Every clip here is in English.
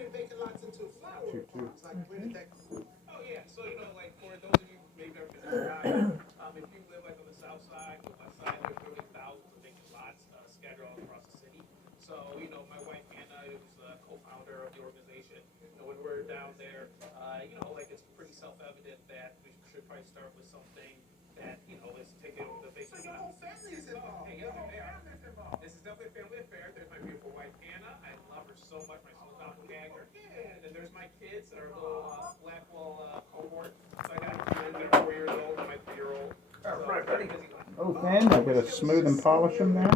Two, two. Oh yeah, so like for those of you maybe ever been to Chicago, if you live like on the south side, the west side, there's really thousands of vacant lots scattered all across the city. So my wife Hannah, who's the co-founder of the organization, when we're down there, like it's pretty self-evident that we should probably start with something that is taking over the vacant lots. Oh, hey, yeah, they are. This is definitely a family affair. There's my beautiful wife Hannah. I love her so much. My son's doppelganger. And then there's my kids that are little Blackwell cohort. So I got kids that are 4 years old and my 3-year-old. So right, pretty busy life. Oh, then I gotta smooth and polish them now.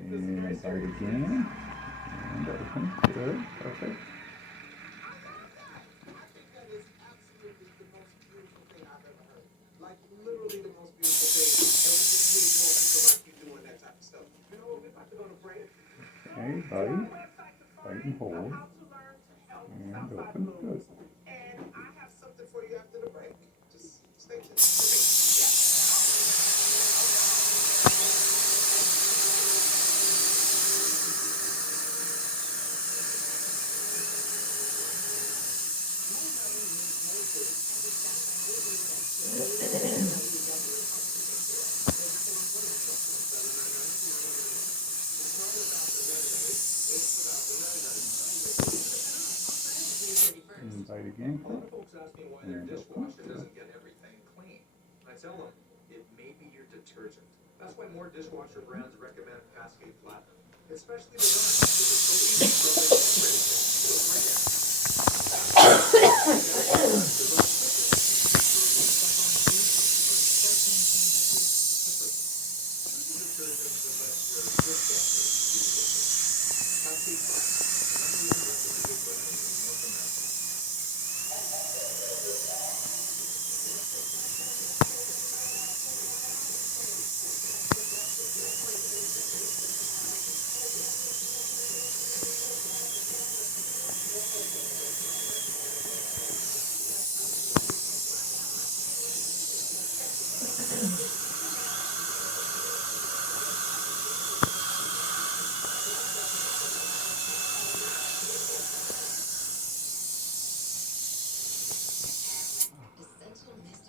And bite again. And open. Good. Perfect. Okay, bite. Bite and hold. And open. Good. And bite again. A lot of folks ask me why their And dishwasher open. doesn't get everything clean. I tell them it may be your detergent. That's why more dishwasher brands recommend Cascade Platinum. It's specially designed because it's so easy to scrub in and rinse and do it right in.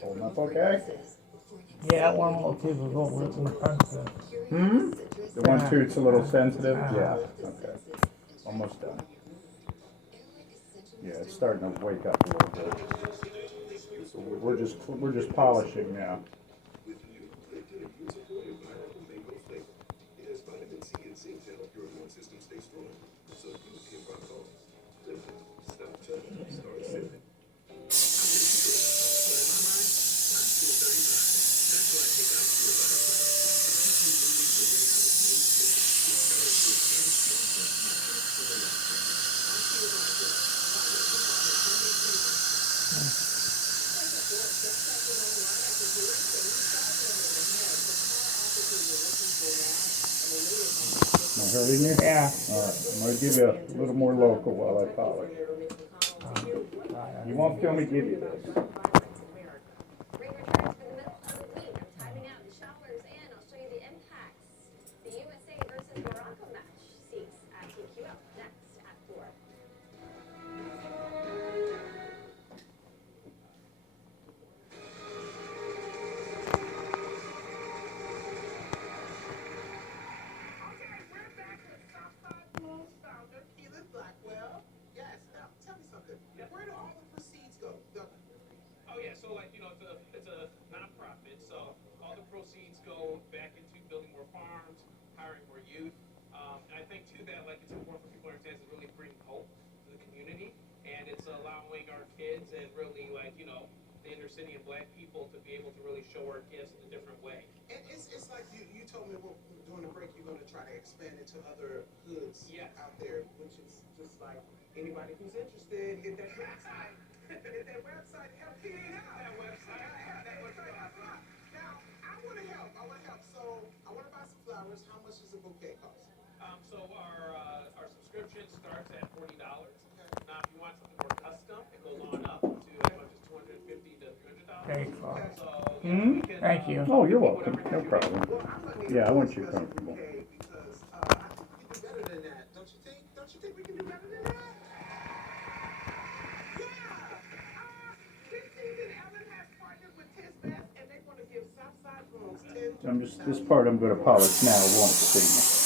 Holding up okay? Yeah, one little tooth was a little loose in the front. So. Hmm? The one tooth's a little sensitive? Yeah. Okay. Almost done. Yeah, it's starting to wake up a little bit. So we're just polishing now. Am I hurting you? Yeah. All right. I'm gonna give you a little more local while I polish. You won't feel me give you this. Bring returns for the middle of the week. I'm timing out the showers and I'll show you the impacts. The USA versus Morocco match seats at TQL next at 4. Okay, we're back with Southside Blues founder Keelan Blackwell. Yes, now tell me something. Yeah. Where do all the proceeds go? Oh yeah, so like it's a nonprofit, so all the proceeds go back into building more farms, hiring more youth, and I think too that like it's important for people to understand is really bring hope to the community, and it's allowing our kids and really like the inner city and black people to be able to really show our gifts in a different way. And it's like you told me told me during the break you're gonna try to expand it to other hoods Yes. out there, which is just like anybody who's interested, hit that website. Hit that website, help kids out. That website. That website helps a lot. Now, I wanna help. So I wanna buy some flowers. How much does a bouquet cost? So our subscription starts at $40. Okay. Now, if you want something more custom, it goes on up to as much as $250 to $300. Thanks, Bob. So Hmm? we can, Thank you. Oh, you're welcome. whatever No you problem. Well, I'm gonna need Yeah, I a want you special comfortable. bouquet because I think we can do better than that. Don't you think? Don't you think we can do better than that? Yeah. This season, Ellen has partnered with Tiz Best, and they want to give Southside Rooms 10. This part I'm gonna polish now, won't see.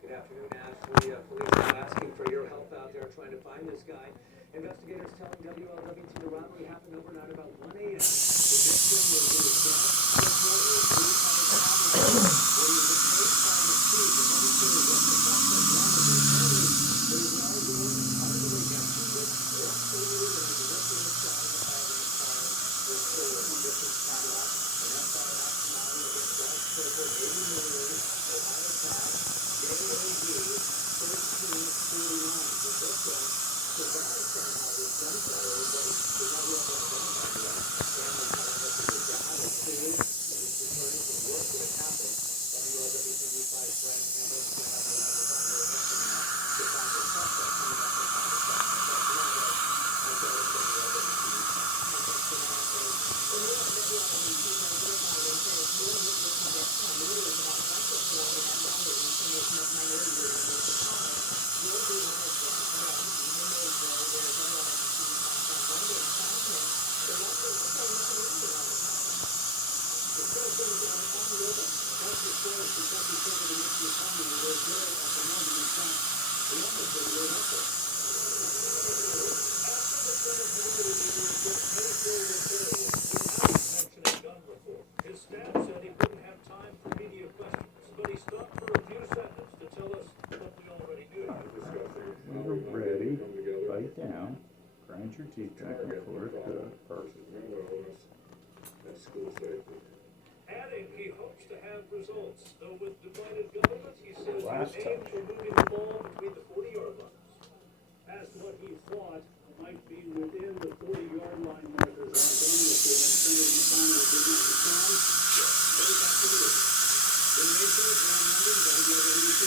Good afternoon, Ashley. Police are asking for your help out there trying to find this guy. Investigators telling WLWT the robbery happened overnight about 1 a.m. The victim was in his desk. Just more is where he was approached by the street. The woman said he was the suspect running his body. There was an argument. Part of the way got to it. They escalated and the victim was shot in the back of his car. Was stolen. The victim's Cadillac. An FR nationality against Bryce Purple, Navy Marine, Ohio Pass. JAD 1341. The victim survived somehow with gunfire, but there's not real identified yet. Family telling us that the dad is sued and he's returning from work when it happened. WLWT News 5 Frank Campbell still have the lab with ongoing effort now to find the suspect coming up with 5 o'clock. That's tonight, guys. I'm Derek, WLWT News 5. Thanks for that. mentioning gun report. His staff said he wouldn't have time for media questions, but he stopped for a few seconds to tell us what we already knew. When you're ready, bite down, grind your teeth back and forth. Good, perfect. Adding he hopes to have results, though with divided government, he says Last he aims for moving the ball between the 40-yard lines. Asked what he thought might be within the 40-yard line markers on Daniel Field and Senator McConnell did not respond. Very back to the game. In Mesa, John London, WWT.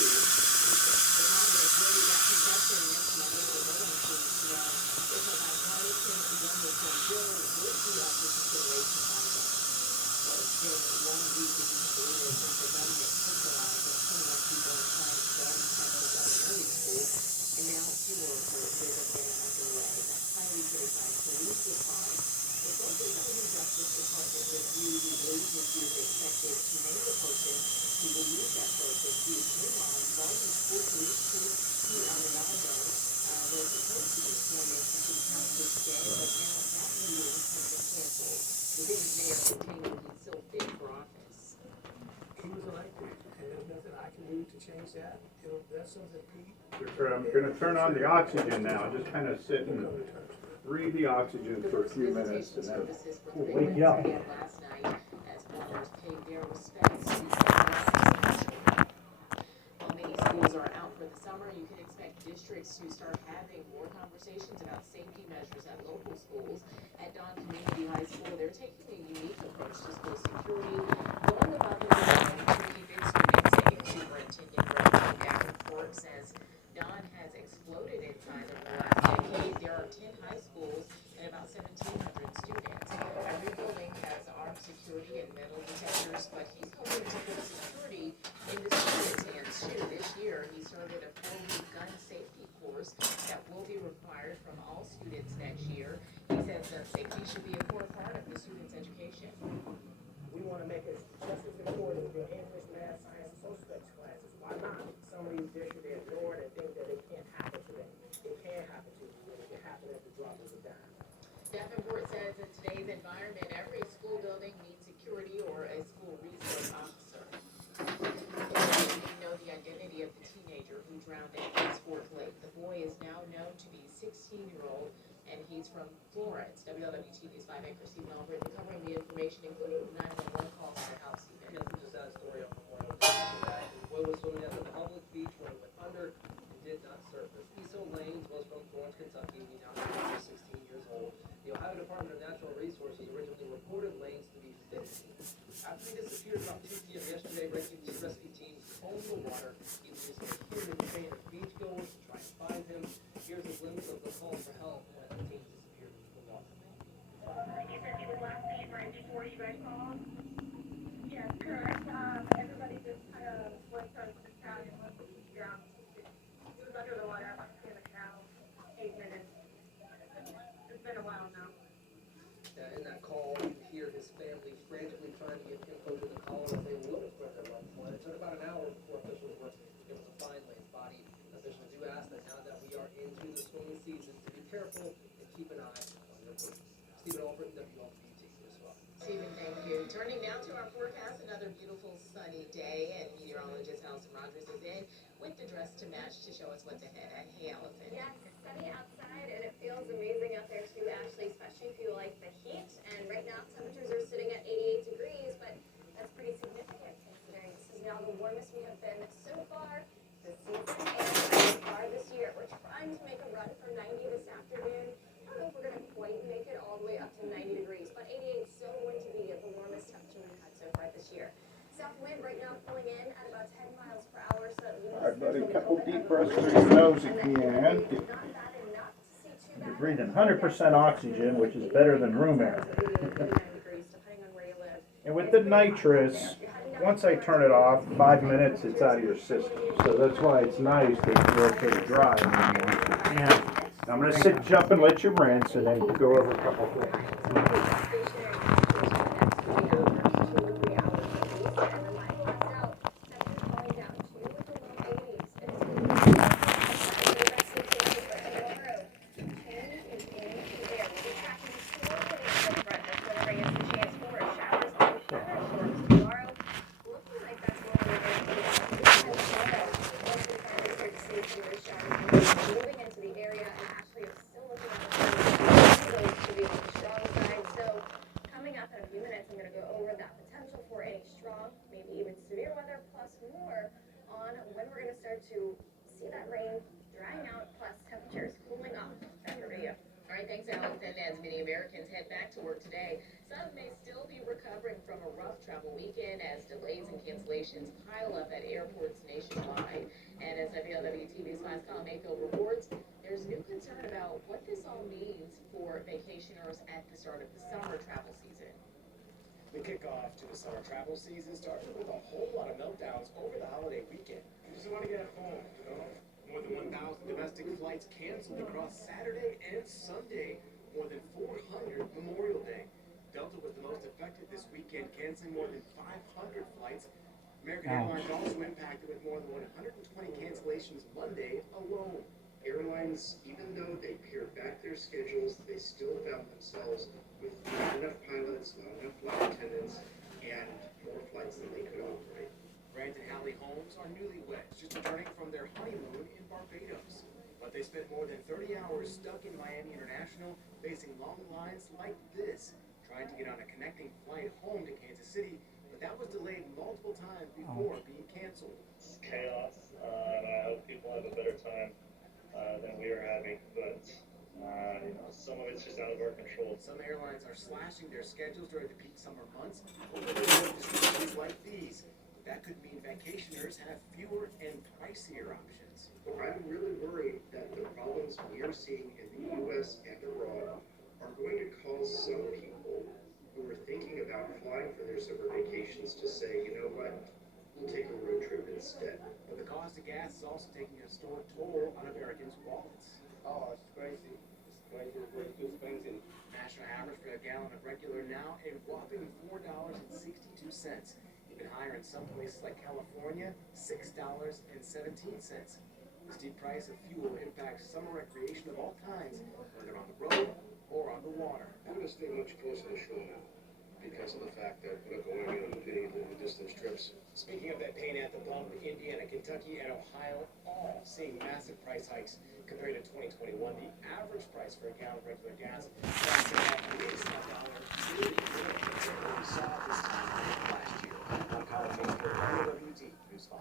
Justice Department review the agency is expected to name the person who will use that person to streamline Volume School Police Chief Pete Arenado was supposed to be sworn in to city council today, but now that meeting has been canceled. The city's mayor maintaining he's still fit for office. He was elected, and there's nothing I can do to change that. That's something Pete. I'm gonna turn on the oxygen now, just kind of sit and read the oxygen for a few minutes and then We'll wake you up. Last night, as farmers paid their respects to the while many schools are out for the summer, you can expect districts to start having more conversations about safety measures at local schools. At Don Community High School, they're taking a unique approach to school security, going above and beyond to keep its students safe. Superintendent Greg Davenport says Don has exploded inside of the last decade. There are 10 high schools and about 1,700 students. Every building has armed security and metal detectors, but he's hoping to put security in the students' hands too. This year, he started a 4-week gun safety course that will be required from all students next year. He says that safety should be a core part of the students' education. We want to make it just as important as your English, math, science, and social studies classes. Why not? Some of these districts they ignore it and think that it can't happen to them. It can happen to you, and it can happen at the drop of a dime. Davenport says in today's environment, every school building needs security or a school resource officer. We know the identity of the teenager who drowned at East Fork Lake. The boy is now known to be 16-year-old, and he's from Florence. WLWTV's 5-anchor Stephen Albritton covering the information, including the 911 call to the house. Stephen. Yes, we just had a story on Memorial Day. The boy was swimming at the public beach when it went under and did not surface. Iso Lanes was from Florence, Kentucky. He now is 16 years old. The Ohio Department of Natural Resources originally reported Lanes to be 15. After he disappeared about 2 p.m. yesterday, rescue teams combed the water. He was just a human chain of beachgoers to try and find him. Here's a glimpse of the call for help when the team disappeared into the water. You said he was last seen right before you guys called? Yes, correct. Everybody just kind of went to the town and went to the ground. He was under the water about 10 now, 8 minutes. It's been a while now. In that call, you hear his family frantically trying to get info to the caller as they would have found their loved one. It took about an hour before officials were able to find Lane's body. Officials do ask that now that we are into the swimming season to be careful and keep an eye on your boots. Stephen Albritton, WLBT News. Stephen, thank you. Turning now to our forecast, another beautiful sunny day, and meteorologist Allison Rogers is in with the dress to match to show us what's ahead. Hey, Allison. Yes, sunny outside, and it feels amazing out there too, Ashley, especially if you like the heat. And right now, temperatures are sitting at 88 degrees, but that's pretty significant considering this is now the warmest we have been so far this season and so far this year. We're trying to make a run for 90 this afternoon. I don't know if we're going to quite make it all the way up to 90 degrees, but 88 is still going to be the warmest temperature we've had so far this year. South wind right now pulling in at about 10 miles per hour, so that All right, buddy, couple deep breaths through your nose if you can. not bad enough to see too bad. You're breathing 100% oxygen, which is better than room air. And with the nitrous, once I turn it off, 5 minutes, it's out of your system. So that's why it's nice that you're okay to drive. Yeah. I'm gonna sit, jump, and let you rinse, and then go over a couple things. Moving into the area and actually is still looking at the to be on the strong side. So coming up in a few minutes, I'm going to go over that potential for any strong, maybe even severe weather, plus more on when we're going to start to see that rain drying out, plus temperatures cooling off. Back over to you. All right, thanks, Allison. As many Americans head back to work today, some may still be recovering from a rough travel weekend as delays and cancellations pile up at airports nationwide. And as WLWTV's Last Call Mayfield reports, there's new concern about what this all means for vacationers at the start of the summer travel season. The kickoff to the summer travel season started with a whole lot of meltdowns over the holiday weekend. You just want to get home, you know? More than 1,000 domestic flights canceled across Saturday and Sunday. More than 400 Memorial Day. Delta was the most airlines affected this weekend, canceling more than 500 flights. American Airlines also impacted with more than 120 cancellations Monday alone. Airlines, even though they pared back their schedules, they still found themselves with not enough pilots, not enough flight attendants, and more flights than they could operate. Grant and Hallie Holmes are newlyweds, just returning from their honeymoon in Barbados. But they spent more than 30 hours stuck in Miami International, facing long lines like this, trying to get on a connecting flight home to Kansas City, but that was delayed multiple times before being canceled. It's chaos, and I hope people have a better time than we are having, but some of it's just out of our control. Some airlines are slashing their schedules during the peak summer months, hoping to avoid disruptions like these. That could mean vacationers have fewer and pricier options. I'm really worried that the problems we are seeing in the U.S. and abroad are going to cause some people who are thinking about flying for their summer vacations to say, you know what, we'll take a road trip instead. But the cost of gas is also taking a historic toll on Americans' wallets. Oh, it's crazy. It's crazy. It's way too expensive. National average for a gallon of regular now a whopping $4.62. Even higher in some places like California, $6.17. The steep price of fuel impacts summer recreation of all kinds, whether on the road or on the water. I'm going to stay much closer to shore now because of the fact that we're not going on any long distance trips. Speaking of that pain at the pump, Indiana, Kentucky, and Ohio all seeing massive price hikes compared to 2021. The average price for a gallon of regular gas is $1.30 we saw this time last year. I'm Colin Baker, WWT News 5.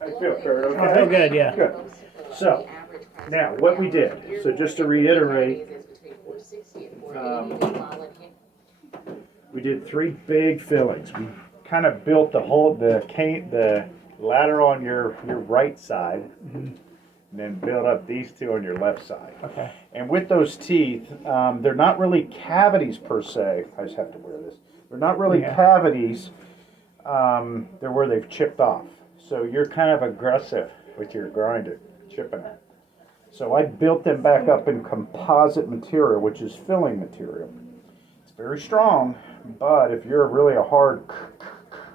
I feel Kurt, okay? I feel good, yeah. Good. So, now, what we did, so just to reiterate, we did 3 big fillings. We kind of built the ladder on your right side, and then built up these 2 on your left side. Okay. And with those teeth, they're not really cavities per se. I just have to wear this. They're not really cavities. They're where they've chipped off. So you're kind of aggressive with your grinder, chipping it. So I built them back up in composite material, which is filling material. It's very strong, but if you're really a hard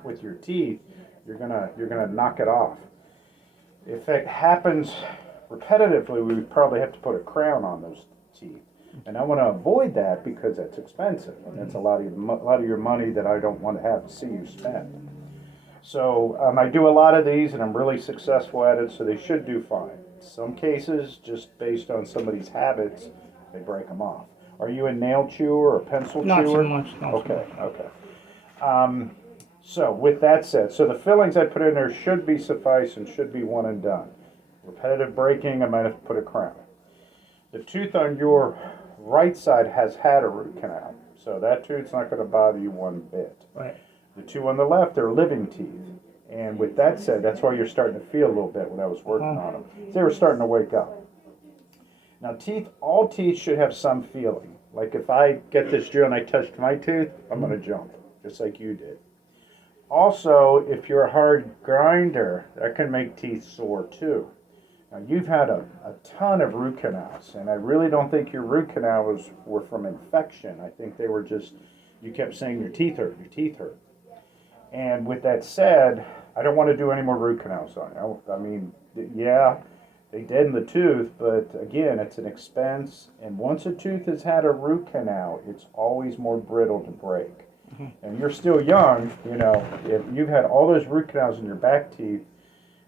with your teeth, you're gonna knock it off. If it happens repetitively, we would probably have to put a crown on those teeth. And I want to avoid that because that's expensive, and that's a lot of your money that I don't want to have to see you spend. So I do a lot of these, and I'm really successful at it, so they should do fine. Some cases, just based on somebody's habits, they break them off. Are you a nail chewer or a pencil Not chewer? so much. Okay. So with that said, so the fillings I put in there should be suffice and should be one and done. Repetitive breaking, I might have to put a crown. The tooth on your right side has had a root canal, so that tooth's not going to bother you one bit. Right. The 2 on the left are living teeth. And with that said, that's why you're starting to feel a little bit when I was working on them. They were starting to wake up. Now all teeth should have some feeling. Like if I get this drill and I touch my tooth, I'm going to jump, just like you did. Also, if you're a hard grinder, that can make teeth sore too. Now you've had a ton of root canals, and I really don't think your root canals were from infection. I think they were just, you kept saying your teeth hurt, your teeth hurt. And with that said, I don't want to do any more root canals on you. I mean, yeah, they deaden the tooth, but again, it's an expense. And once a tooth has had a root canal, it's always more brittle to break. And you're still young, you know, if you've had all those root canals in your back teeth,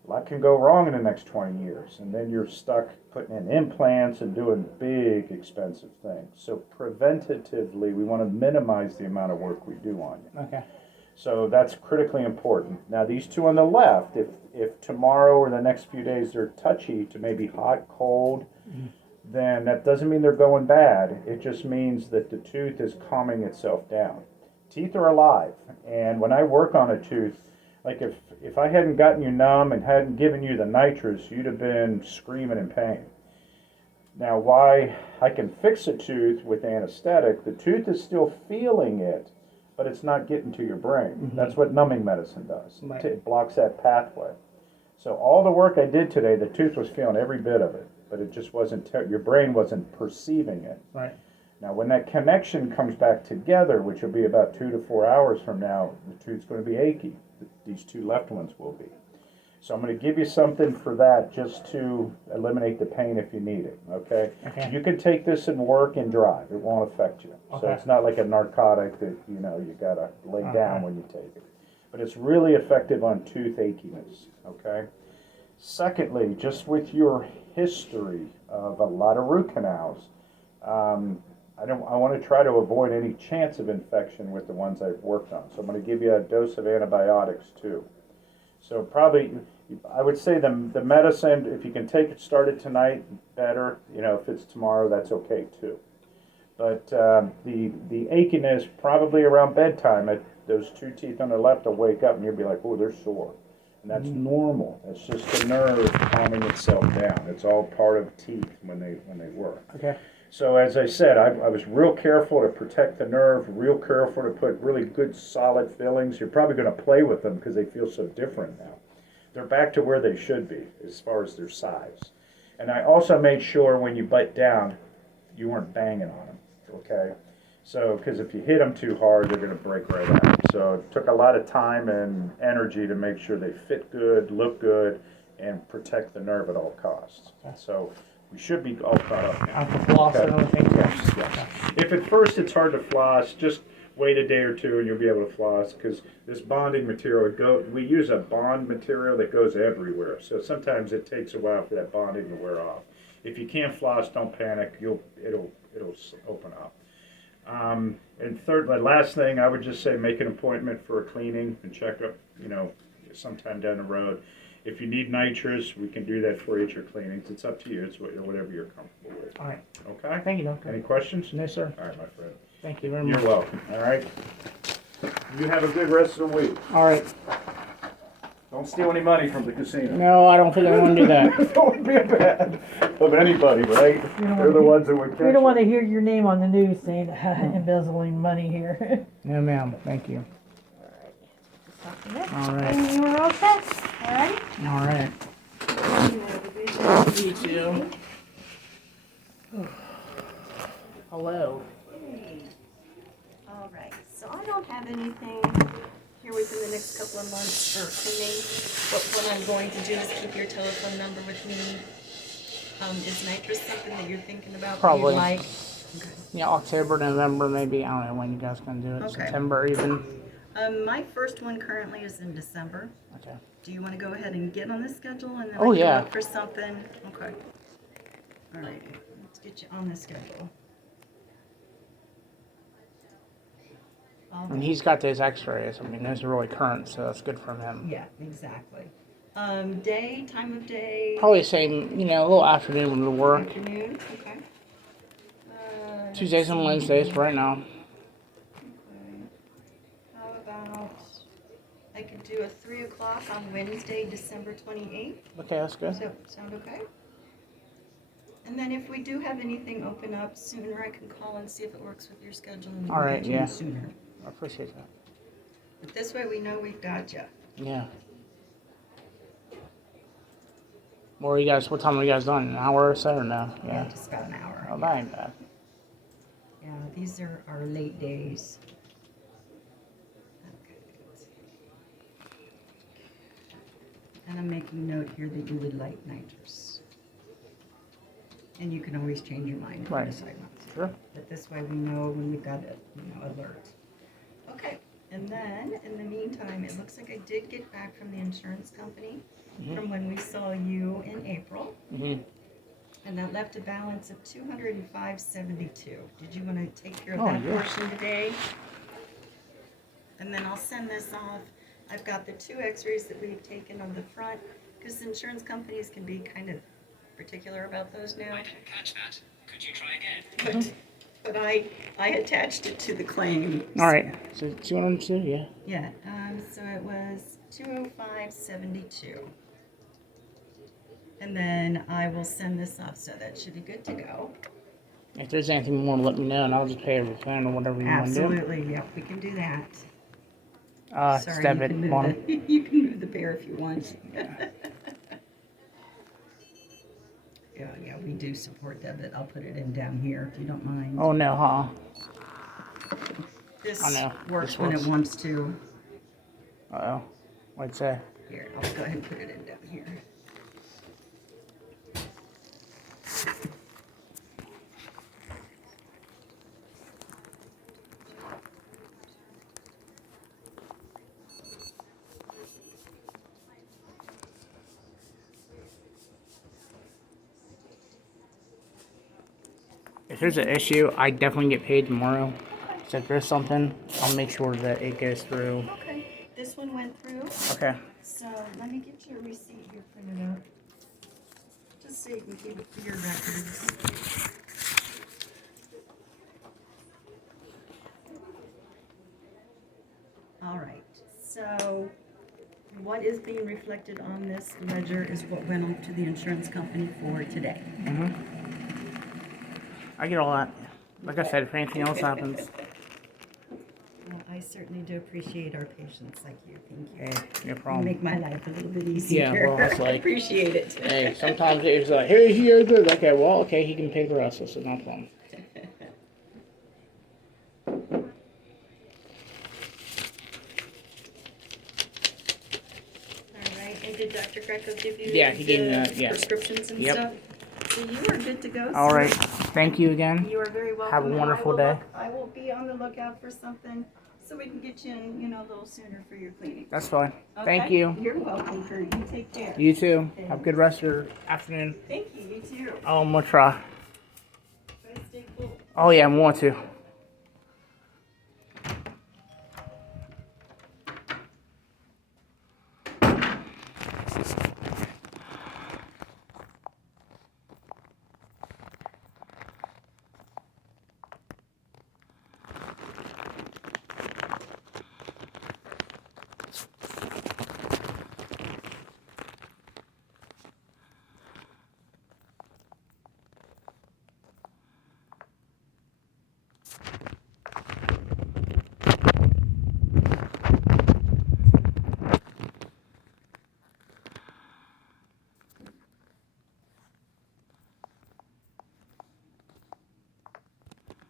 a lot can go wrong in the next 20 years. And then you're stuck putting in implants and doing big, expensive things. So preventatively, we want to minimize the amount of work we do on you. Okay. So that's critically important. Now these 2 on the left, if tomorrow or the next few days they're touchy to maybe hot, cold, then that doesn't mean they're going bad. It just means that the tooth is calming itself down. Teeth are alive, and when I work on a tooth, like if I hadn't gotten you numb and hadn't given you the nitrous, you'd have been screaming in pain. Now why I can fix a tooth with anesthetic, the tooth is still feeling it, but it's not getting to your brain. That's what numbing medicine does. Right. It blocks that pathway. So all the work I did today, the tooth was feeling every bit of it, but it just wasn't, your brain wasn't perceiving it. Right. Now, when that connection comes back together, which will be about 2 to 4 hours from now, the tooth's going to be achy. These two left ones will be. So I'm going to give you something for that just to eliminate the pain if you need it, okay? Okay. You can take this and work and drive. It won't affect you. So Okay. it's not like a narcotic that, you know, you got to lay down when you take it. But it's really effective on tooth achiness, okay? Secondly, just with your history of a lot of root canals, I want to try to avoid any chance of infection with the ones I've worked on. So I'm going to give you a dose of antibiotics too. So probably, I would say the medicine, if you can take it, start it tonight, better. You know, if it's tomorrow, that's okay too. But the achiness, probably around bedtime, those two teeth on the left will wake up and you'll be like, oh, they're sore. And that's normal. It's just the nerve calming itself down. It's all part of teeth when they work. Okay. So as I said, I was real careful to protect the nerve, real careful to put really good solid fillings. You're probably going to play with them because they feel so different now. They're back to where they should be as far as their size. And I also made sure when you bite down, you weren't banging on them, okay? So, because if you hit them too hard, they're going to break right out. So it took a lot of time and energy to make sure they fit good, look good, and protect the nerve at all costs. So we should be all caught up now. I can floss and everything. Yes, yes. If at first it's hard to floss, just wait a day or two and you'll be able to floss, because this bonding material, we use a bond material that goes everywhere. So sometimes it takes a while for that bonding to wear off. If you can't floss, don't panic. It'll open up. And third, last thing, I would just say make an appointment for a cleaning and checkup, you know, sometime down the road. If you need nitrous, we can do that for you at your cleanings. It's up to you. It's whatever you're comfortable with. All right. Okay? Thank you, doctor. Any questions? No, sir. All right, my friend. Thank you very much. You're welcome. All right? You have a good rest of the week. All right. Don't steal any money from the casino. No, I don't think I want to do that. That would be bad of anybody, right? They're the ones that would catch We don't want you. to hear your name on the news saying embezzling money here. No, ma'am. Thank you. All right. And you were all set, all right? All right. You too. Hello. All right, so I don't have anything here within the next couple of months for cleaning. What I'm going to do is keep your telephone number with me. Is nitrous something that you're thinking about? Probably. You'd like? Yeah, October, November, maybe. I don't know when you guys can do it. Okay. September even. My first one currently is in December. Okay. Do you want to go ahead and get on the schedule and then Oh, I can yeah. look for something? Okay. All right, let's get you on the schedule. All And he's got those x-rays. I mean, those are really current, so that's good for him. Yeah, exactly. Day, time of day? Probably same, you know, a little afternoon would work. Afternoon, okay. Tuesdays and Wednesdays for right now. Okay. How about, I could do a 3 o'clock on Wednesday, December 28th? Okay, that's good. So, sound okay? And then if we do have anything open up sooner, I can call and see if it works with your schedule and we All can right, get you yeah. in sooner. I appreciate that. But this way we know we've got you. Yeah. Well, are you guys, what time are you guys done? An hour or so or no? Yeah, just about an hour. Oh, that ain't bad. Yeah, these are our late days. Okay. And I'm making note here that you would like nitrous. And you can always change your mind. Right. And decide not to. Sure. But this way we know when we've got it, alert. Okay, and then in the meantime, it looks like I did get back from the insurance company from when we saw you in April. Mm-hmm. And that left a balance of $205.72. Did you want to take care of Oh, that yeah. portion today? And then I'll send this off. I've got the 2 x-rays that we've taken on the front, because insurance companies can be kind of particular about those now. I didn't catch that. Could you try again? But I attached it to the claim. All right. So 202, yeah. Yeah, so it was $205.72. And then I will send this off, so that should be good to go. If there's anything more, let me know, and I'll just pay over the phone or whatever you want to do. Absolutely, yep, we can do that. It's Sorry, debit you can one. move the, you can move the bear if you want. Yeah, we do support debit. I'll put it in down here if you don't mind. Oh no, huh? This I know. works This when works. it wants to. Uh-oh. What'd it say? Here, I'll go ahead and put it in down here. If there's an issue, I definitely get paid tomorrow. So if there's something, I'll make sure that it goes through. Okay, this one went through. Okay. So let me get your receipt here printed out. Just so you can keep it for your records. All right, so what is being reflected on this ledger is what went on to the insurance company for today. I get all that. Like I said, if anything else happens. Well, I certainly do appreciate our patience, like you. Thank you. Hey, no problem. You make my life a little bit easier. Yeah, well, it's I like. appreciate it. Hey, sometimes it's like, hey, you're good. Okay, well, okay, he can pay the rest. This is no problem. All right, and did Dr. Greco give you Yeah, he gave me that, yeah. prescriptions and Yep. stuff? So you are good to go. All sir. right. Thank you again. You are very welcome. Have a and wonderful day. I will be on the lookout for something so we can get you in, a little sooner for your cleaning. That's fine. Thank Okay? you. You're welcome, Kurt. You take care. You too. Okay. Have a good rest of your afternoon. Thank you. You too. I'm gonna try. Try to stay cool. Oh yeah, I want to.